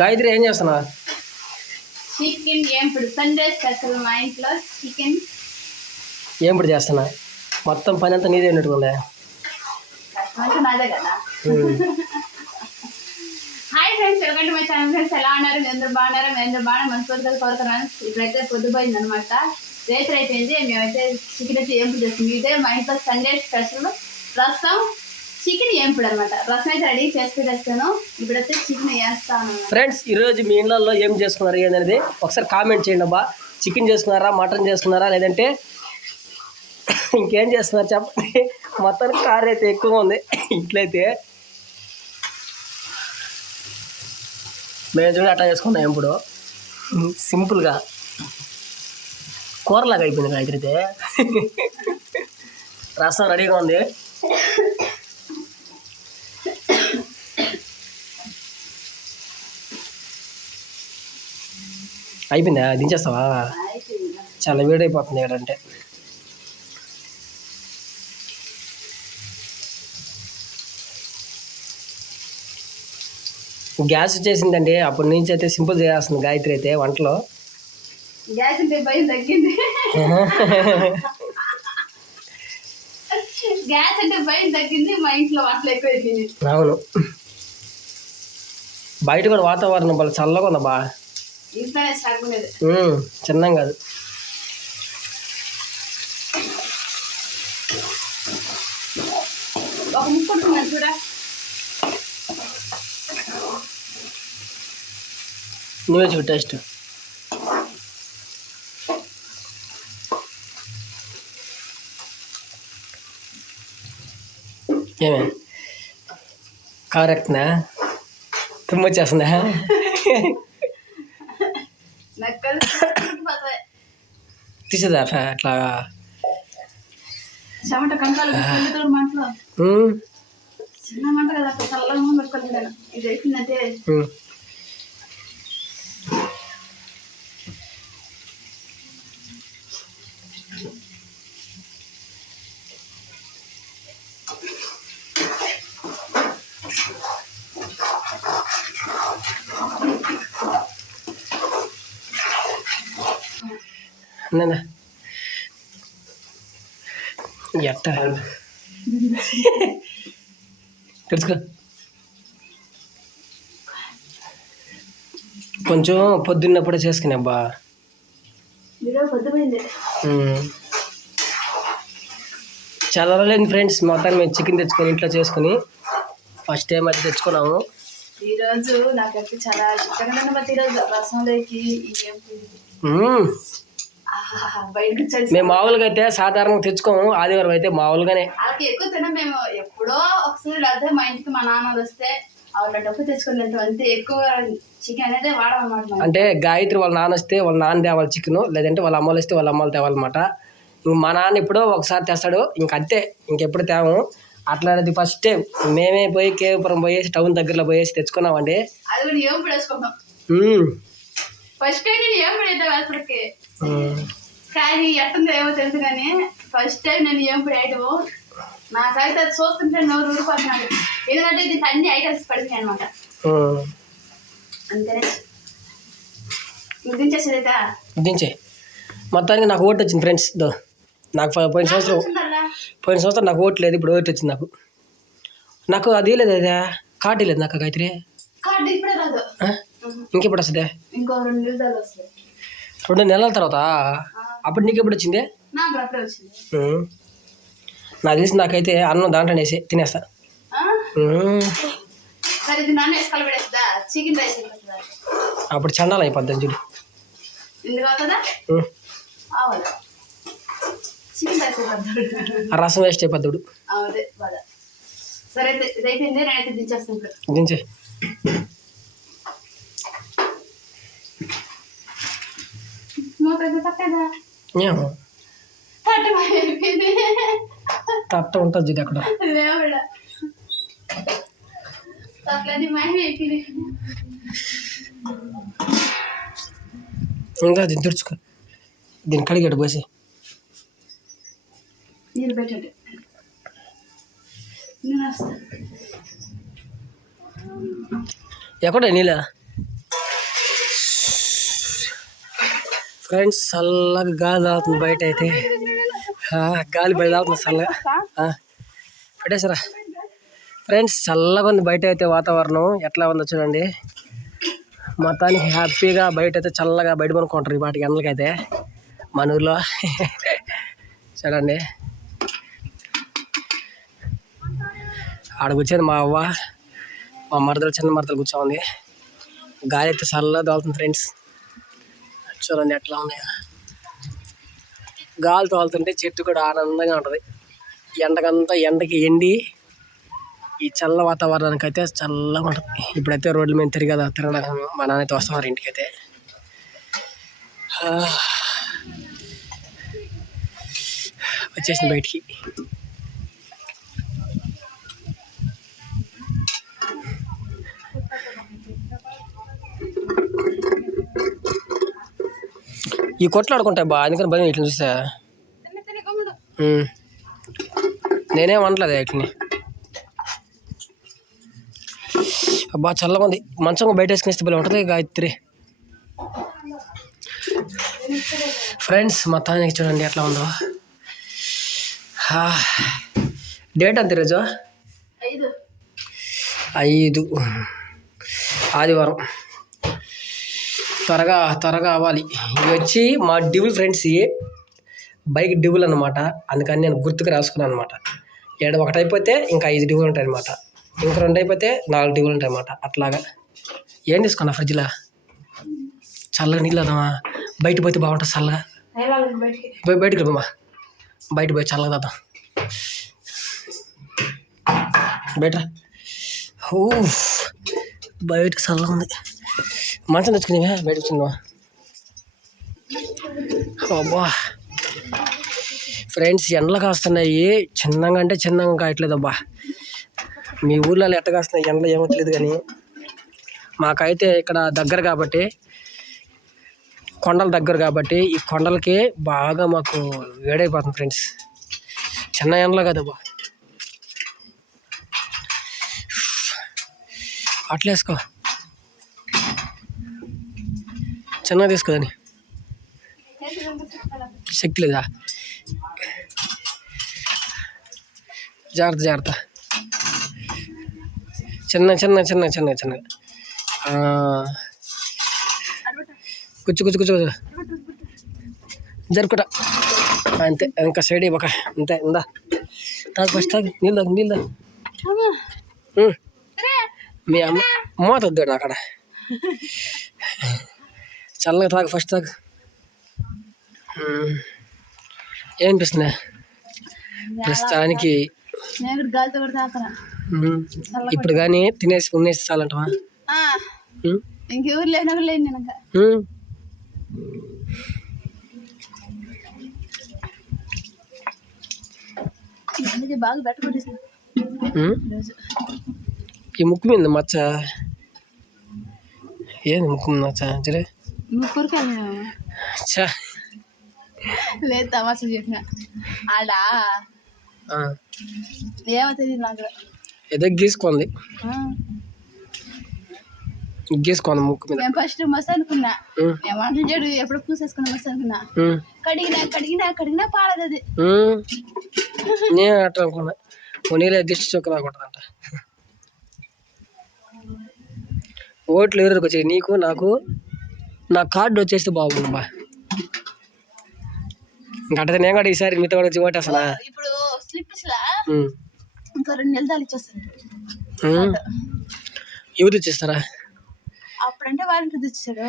గాయత్రి ఏం చేస్తున్నా? Chicken ఏంపుడు Sunday special మా ఇంట్లో చికెన్ ఏంపుడు చేస్తున్నా. మొత్తం పని అంతా నీదే ఉన్నట్టుగా. నాదే కదా. Hi friends, welcome to my channel. Friends ఎలా ఉన్నారు? మీ అందరూ బాగున్నారు? మీ అందరూ బాగా మనస్ఫూర్తిగా కోరుతున్నాను. ఇప్పుడైతే పొద్దుపోయింది అనమాట, రేత్రి అయిపోయింది. మేమైతే చికెన్ అయితే ఏంపుడు చేస్తుంది. ఇదే మా ఇంట్లో సండే స్పెషల్ రసం చికెన్ ఏంపుడు అనమాట. రసం అయితే రెడీ చేసి పెట్టేస్తాను. ఇప్పుడైతే చికెన్ వేస్తాను. ఫ్రెండ్స్, ఈరోజు మీ ఇళ్ళల్లో ఏం చేసుకున్నారు అనేది ఒకసారి కామెంట్ చేయండి అబ్బా. చికెన్ చేసుకున్నారా, మటన్ చేసుకున్నారా, లేదంటే ఇంకేం చేస్తున్నారు చెప్పండి. మొత్తానికి కార్ అయితే ఎక్కువ ఉంది ఇంట్లయితే. మేము చూడ అట్లా చేసుకున్నాం. ఇప్పుడు సింపుల్గా కూరలాగా అయిపోయింది గాయత్రి అయితే. రసం రెడీగా ఉంది. అయిపోయిందా? దించేస్తావా? చాలా వేడైపోతుంది ఏంటంటే. గ్యాస్ వచ్చేసిందండి. అప్పటి నుంచి అయితే సింపుల్ చేయాల్సింది గాయత్రి అయితే వంటలో. గ్యాస్ అంటే భయం తగ్గింది. గ్యాస్ అంటే భయం తగ్గింది. మా ఇంట్లో వంటలు ఎక్కువైపోయింది. అవును, బయట కూడా వాతావరణం బాగా చల్లగా ఉందా బా. ఇంట్లోనే స్టాక్ ఉండేది, చిన్నం కాదు. ఒక ముక్క ఉంటున్నాను చూడ. నువ్వే చూడు టేస్ట్. ఏమే కరెక్ట్నా? తుమ్మొచ్చేస్తుందా? తీసేదా అట్లా చెమట కంకాలు మంటలో చిన్న మంట కదా, చల్లగా పెట్టుకోలేదు. ఇది అయిపోయిందంటే ఎట్ట తెలుసుకో. కొంచెం పొద్దున్నప్పుడే చేసుకునే అబ్బా. చాలా రోజులైంది ఫ్రెండ్స్. మొత్తాన్ని మేము చికెన్ తెచ్చుకొని ఇంట్లో చేసుకుని ఫస్ట్ టైం అయితే తెచ్చుకున్నాము. ఈరోజు నాకైతే చాలా ఇష్టంగా ఈరోజు రసంలోకి మేము మామూలుగా అయితే సాధారణంగా తెచ్చుకోము. ఆదివారం అయితే మామూలుగానే వాళ్ళకి ఎక్కువ తిన. మేము ఎప్పుడో ఒకసారి లేదా మా ఇంటికి మా నాన్నలు వస్తే వాళ్ళ డబ్బు తెచ్చుకొని తింటాం అంతే. ఎక్కువ చికెన్ అనేది వాడమన్నమాట. అంటే గాయత్రి వాళ్ళ నాన్న వస్తే వాళ్ళ నాన్న తేవాలి చికెన్, లేదంటే వాళ్ళ అమ్మలు వస్తే వాళ్ళ అమ్మలు తేవాలన్నమాట. ఇంక మా నాన్న ఎప్పుడో ఒకసారి తెస్తాడు, ఇంకంతే. ఇంకెప్పుడు తేము. అట్లాంటిది ఫస్ట్ టైం మేమే పోయి కేవపురం పోయేసి టౌన్ దగ్గరలో పోయేసి తెచ్చుకున్నామండి. అది కూడా ఏం పడేసుకుంటాం. ఫస్ట్ టైం నేను ఏం పడేద్దాం అసలుకి, కానీ ఎట్టుందో ఏమో తెలుసు. కానీ ఫస్ట్ టైం నేను ఏం పడేయటము నాకైతే అది చూస్తుంటే నోరు ఊరిపోతున్నాడు. ఎందుకంటే దీనికి అన్ని ఐటమ్స్ పడినాయి అనమాట. అంతేనే దించేసేదైతే దించే. మొత్తానికి నాకు ఓటు వచ్చింది ఫ్రెండ్స్. నాకు పోయిన సంవత్సరం నాకు ఓటు లేదు, ఇప్పుడు ఓటు వచ్చింది నాకు. నాకు అది లేదు, అదే కార్డు లేదు నాకు గాయత్రి. కార్డు ఇప్పుడే రాదు, ఇంకెప్పుడు వస్తుంది? ఇంకో 2 నిమిషాలు వస్తుంది. 2 నెలల తర్వాత? అప్పుడు నీకు ఎప్పుడు వచ్చింది? నాకు అప్పుడే వచ్చింది. నాకు తెలిసి నాకైతే అన్నం దాంట్లో వేసి తినేస్తా. చికెన్ రైస్ అప్పుడు చండాలు అయిపోద్ది చూడు. ఆ రసం వేస్ట్ అయిపోద్దుడు. సరే ఇది అయిపోయింది, నేనైతే దించేస్తాను. దించే. తట్ట ఉంటుంది ఇది అక్కడ. ఇంకా దీన్ని తుడుచుకో. దీన్ని కడిగాడు పోసి నీళ్ళు పెట్టండి. ఎక్కడ నీళ్ళ ఫ్రెండ్స్ చల్లగా గాలి తాగుతుంది బయట అయితే. గాలి బయట తాగుతుంది చల్లగా. పెట్టేసారా ఫ్రెండ్స్? చల్లగా ఉంది బయట అయితే. వాతావరణం ఎట్లా ఉందో చూడండి. మొత్తానికి హ్యాపీగా బయట అయితే చల్లగా బయట పనుకుంటారు ఈ వాటికి ఎండలకైతే మన ఊర్లో. చూడండి ఆడ కూర్చొని మా అవ్వ మా మరదలు చిన్న మరదలు కూర్చోంది. గాలి అయితే చల్లగా తోలుతుంది ఫ్రెండ్స్. చూడండి ఎట్లా ఉంది. గాలి తోలుతుంటే చెట్టు కూడా ఆనందంగా ఉంటుంది. ఎండకి ఎండి ఈ చల్ల వాతావరణానికి అయితే చల్లగా ఉంటుంది. ఇప్పుడైతే రోడ్ల మీద తిరగడం మా నాన్న అయితే వస్తున్నారు ఇంటికైతే. వచ్చేసింది బయటికి. ఈ కొట్లు ఆడుకుంటాయి బా, అందుకని భయం ఇట్లా చూసా. నేనేం అనట్లేదు వీటిని. అబ్బా చల్లగా ఉంది. మంచం బయట వేసుకునేస్తే భలే ఉంటుంది గాయత్రి. ఫ్రెండ్స్ మొత్తానికి చూడండి ఎట్లా ఉందో. డేట్ అంత ఈరోజు 5 ఆదివారం. త్వరగా అవ్వాలి. ఇవి వచ్చి మా డ్యూల్ ఫ్రెండ్స్, ఇవి బైక్ డ్యూల్ అనమాట. అందుకని నేను గుర్తుకు రాసుకున్నాను అనమాట. 1 అయిపోతే ఇంకా 5 డ్యూలు ఉంటాయి అనమాట. ఇంకా 2 అయిపోతే 4 డ్యూలు ఉంటాయి అనమాట. అట్లాగా ఏం తీసుకున్నా ఫ్రిడ్జ్లో చల్లగా నీళ్ళు అదామా. బయట పోతే బాగుంటుంది చల్లగా. బయటికి వెళ్దామా. బయట పోయి చల్లగా తాదాం. బయట బయట చల్లగా ఉంది. మంచం తెచ్చుకుని బయట వచ్చిందా. అబ్బా ఫ్రెండ్స్ ఎండలు కాస్తున్నాయి. చిన్నగా అంటే చిన్నగా కాయట్లేదు. అబ్బా మీ ఊర్లో ఎట్ట కాస్తున్నాయి ఎండలు ఏమో తెలియదు, కానీ మాకైతే ఇక్కడ దగ్గర కాబట్టి, కొండల దగ్గర కాబట్టి ఈ కొండలకి బాగా మాకు వేడైపోతుంది ఫ్రెండ్స్. చిన్న ఎండలో కదబ్బా. అట్లా వేసుకో, చిన్నగా తీసుకోదని శక్తి లేదా. జాగ్రత్త చిన్న కూర్చో జరుపుకుంటా అంతే. ఇంకా సైడ్ ఒక అంతే. ఇందా తాగు ఫస్ట్, తాగు నీళ్ళు మీ అమ్మ మూత వద్దాడు అక్కడ. చల్లగా తాగు ఫస్ట్, తాగు. ఏమనిపిస్తుంది ప్రస్తుతానికి? ఇప్పుడు కానీ తినేసి ఉన్నేసి చాలంటవా? ఇంకెవరు లేను. బాగా పెట్టుకుంటే ఈ ముక్కు మీద మచ్చ ఏంది? ముక్కు మీద మచ్చ సరే లేదు, తమాషా చెప్పిన. ఆడా ఏమో తెలియదు నాకు. ఏదో గీసుకోండి ముక్కు మీద. నేను ఫస్ట్ మస్తు అనుకున్నా, ఏమంటే చెడు ఎప్పుడు పూసేసుకున్నా మస్తు అనుకున్నా. కడిగినా పాడదు అది. నేను అట్లా అనుకున్నా. నీళ్ళ దిష్టి చొక్క రాకూడదంట. ఓట్లు ఎవరికి వచ్చాయి? నీకు నాకు. నా కార్డు వచ్చేస్తే బాగుంది బా. ఇంకట్ట నేను కూడా ఈసారి మీతో కూడా వచ్చి ఓటేస్తానా? ఇప్పుడు స్లిప్స్ లా ఇంకా 2 నెలలు ఇచ్చేస్తాను. ఎవరు ఇచ్చేస్తారా? అప్పుడంటే వాళ్ళకి తెచ్చాడు.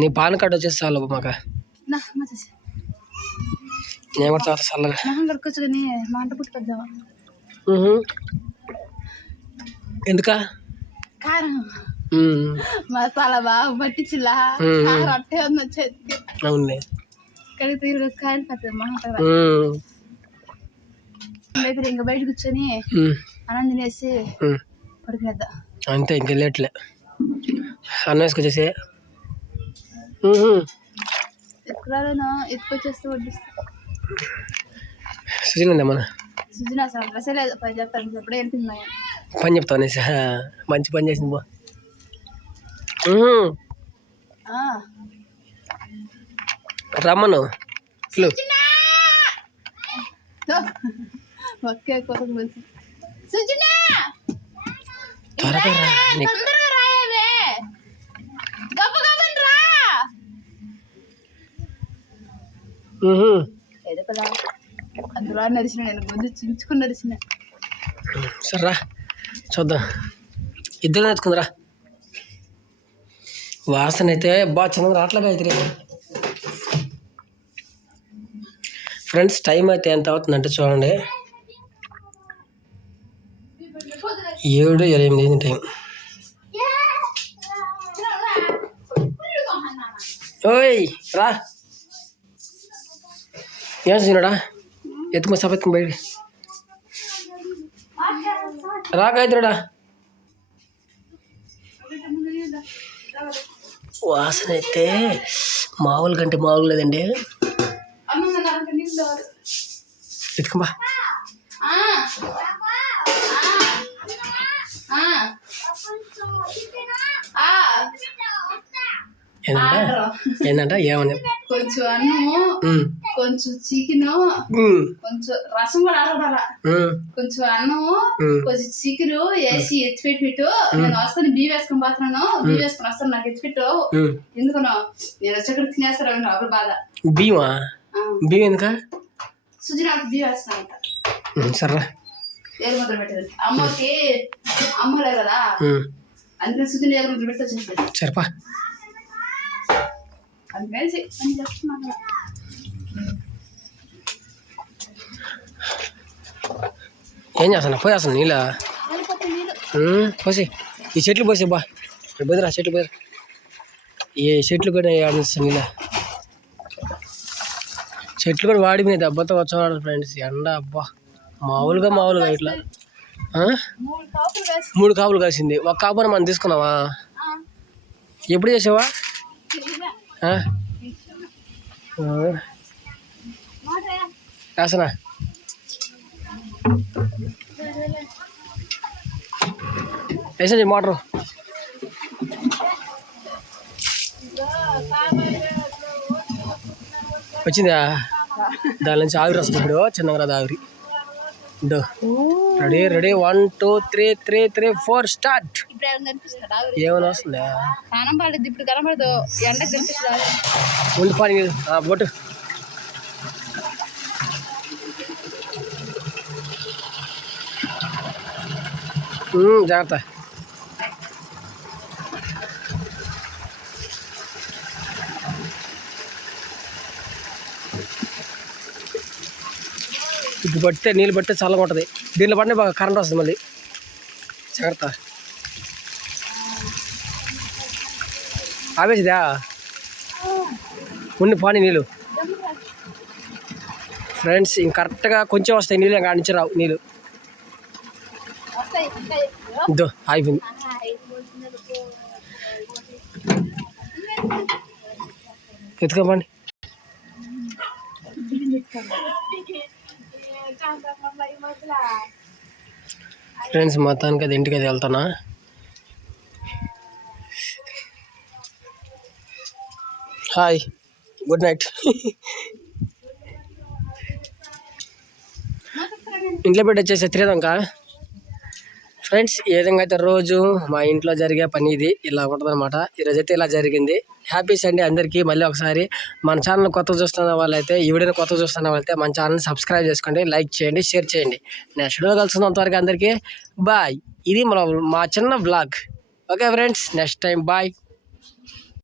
నీ పాన్ కార్డు వచ్చేసి చాలు మాకు. నేను కూడా చాలా చల్లగా కూర్చొని మంట పుట్టుకొద్దామా? ఎందుకా? కారం మసాలా బాగా పట్టించిలా అట్టే ఉంది చేతికి. అవునులే, కడిగి కాలిపోతుంది మాట. ఇంకా బయట కూర్చొని అన్నం తినేసి పడుకునేద్దాం అంతే. ఇంకెళ్ళట్లే అన్నం వేసుకొచ్చేసి ఎత్తుకొచ్చేస్తే వడ్డిస్తా. సుజన్ ఉందా మన? సుజన అసలు డ్రెస్ లేదు. పని చెప్తాను ఎప్పుడే వెళ్తుంది. పని చెప్తావు అనేసి మంచి పని చేసింది బా. రమ్మను పిలు. ఒకే కొరకు బస్సు సుజనా త్వరగా రా. తొందరగా రాయవే గబ్బ గబ్బని రా ఏదో కదా అందులో నడిచిన నేను ముందు చించుకుని నడిచిన సరే రా చూద్దాం. ఇద్దరు నేర్చుకుందిరా. వాసన అయితే బాగా చిన్నగా రావట్లేదు అయితే. ఫ్రెండ్స్ టైం అయితే ఎంత అవుతుందంటే చూడండి, 7:28 టైం. ఓయ్ రా, ఏం చిన్నడా ఎత్తుకో సపెత్తుకు బయట రా గాయత్రుడా. వాసన అయితే మామూలుగా అంటే మామూలు లేదండి. ఎత్తుకోబా. ఏంటంట ఏమని కొంచెం అన్నము కొంచెం చికెన్ కొంచెం రసం కూడా ఆడాల కొంచెం అన్నము కొంచెం చికెన్ వేసి ఎత్తిపెట్టు నేను వస్తాను బియ్యం వేసుకొని పోతున్నాను బియ్యం వేసుకొని వస్తాను నాకు ఎత్తిపెట్టు ఎందుకనో నేను వచ్చేక్కడ తినేస్తాను అప్పుడు బాధ బియ్యమా బియ్యం ఎందుక సుజనాకు బియ్యం వేస్తానంట సర్రా ఏరు ముద్ర పెట్టేది అమ్మకి అమ్మలే కదా అందుకని సుజన ఏరు ముద్ర పెట్టి వచ్చేస్తుంది సరిపా అందుకని అని చెప్తున్నాను. ఏం చేస్తాను పోయేస్తాను నీళ్ళ పోసి ఈ చెట్లు పోసి బా బెదరా చెట్లు బెదరా ఏ చెట్లు కూడా ఆడిస్తాను నీళ్ళ చెట్లు కూడా వాడిపోయినాయి దెబ్బతో వచ్చాడు ఫ్రెండ్స్. ఎండ అబ్బా మామూలుగా ఇట్లా 3 కాపులు కాసింది. ఒక కాపుని మనం తీసుకున్నావా? ఎప్పుడు చేసావా? కాసనా వేసండి మోటరు వచ్చిందా? దాని నుంచి ఆవిరి వస్తుంది ఇప్పుడు చిన్నగా రాదు ఆవిరి. Ready 1 2 3 3 3 4 start. ఏమైనా వస్తుందా? ఇప్పుడు కనపడదు ఎండ కనిపిస్తుంది ఉండి పని బొట్టు జాగ్రత్త. ఇప్పుడు పడితే నీళ్ళు పడితే చల్లగా ఉంటుంది. దీనిలో పడితే బాగా కరెంట్ వస్తుంది మళ్ళీ. జాగ్రత్త. ఆవేసిదా ఉండి పాని నీళ్ళు ఫ్రెండ్స్. ఇంక కరెక్ట్గా కొంచెం వస్తాయి నీళ్ళు, ఇంకా నుంచి రావు నీళ్ళు. ఇద్దో అయిపోయింది. ఎత్తుకోమండి ఫ్రెండ్స్. మొత్తానికి అది ఇంటికి అది వెళ్తానా. Hi good night. ఇంట్లో పెట్టి వచ్చేసి తిరేదాకా ఫ్రెండ్స్. ఏ విధంగా అయితే రోజు మా ఇంట్లో జరిగే పని ఇది ఇలా ఉంటుంది అనమాట. ఈరోజు అయితే ఇలా జరిగింది. హ్యాపీ సండే అందరికీ. మళ్ళీ ఒకసారి మన ఛానల్ కొత్త చూస్తున్న వాళ్ళైతే ఈ వీడియోని కొత్త చూస్తున్న వాళ్ళైతే మన ఛానల్ సబ్స్క్రైబ్ చేసుకోండి, లైక్ చేయండి, షేర్ చేయండి. నెక్స్ట్ వీడియో కలుసుకున్నంతవరకు అందరికీ బాయ్. ఇది మా చిన్న blog. Okay friends, next time bye.